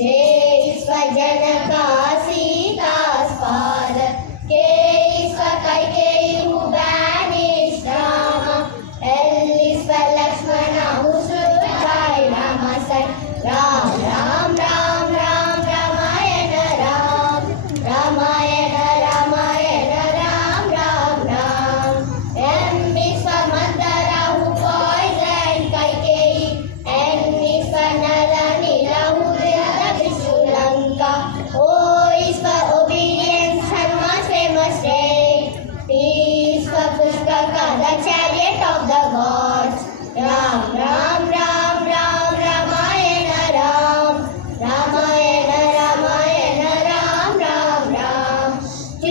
J is for Janaka, Sita's father. K is for Kaikeyi, who banished Rama. L is for Lakshmana, who stood by Rama's side. Ram, Ram, Ram, Ram, Ramayana, Ram. Ramayana, Ramayana, Ram, Ram, Ram. M is for Mandara, who poisoned Kaikeyi. N is for Nala, Nila, who built the Lanka. O is for obedience, Hanuman's famous day. P is for Pushpaka, the chariot of the gods. Ram, Ram, Ram, Ram, Ramayana, Ram. Ramayana, Ramayana, Ram, Ram, Ram. Q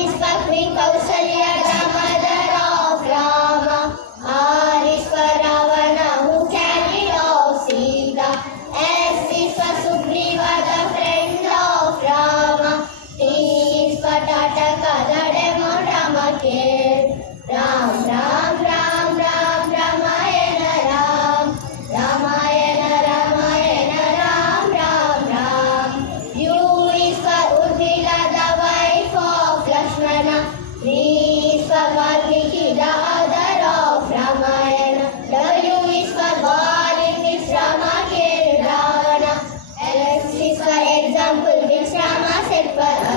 is for Queen Kausalya, the mother of Rama. R is for Ravana, who carried off Sita. S is for Sugriva, the friend of Rama. T is for Tataka, the demon Rama killed. Ram, Ram, Ram, Ram, Ramayana, Ram. Ramayana, Ramayana, Ram, Ram, Ram. U is for Urmila, the wife of Lakshmana. V is for Valmiki, the other of Ramayana. W is for war in which Rama killed Ravana. X is for example which Rama set for us.